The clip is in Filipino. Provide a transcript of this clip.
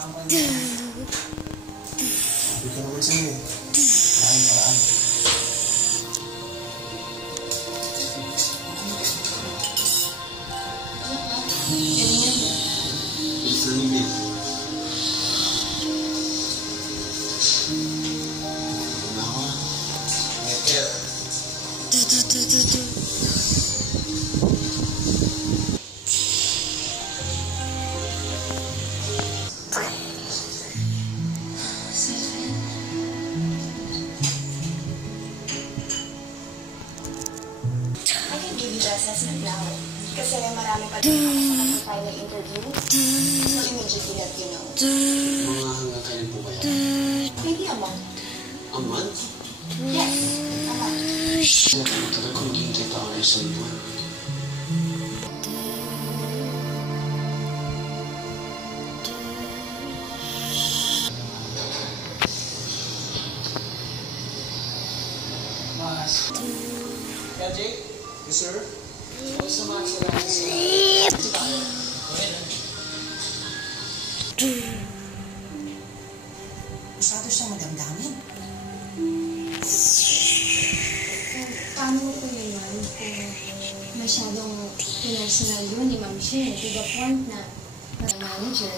Sabi ko naman sa'yo eh. Maraming paraan. Isa nila. Nawa. Meter. Assessment now. Kasi marami pa rin sa final interview. So immediately let you know. Mga hanggang kailan po kaya? Maybe a month. A month? Yes, a month. Talaga kung hindi pa ako na isang buwan. Mas. Kaya Jake? Yes, sir? Huwag sa mga salamat sa... Masyado siyang madamdamin. Paano mo po yun kung masyadong personal yun ni Ma'am Shin to the point na manager?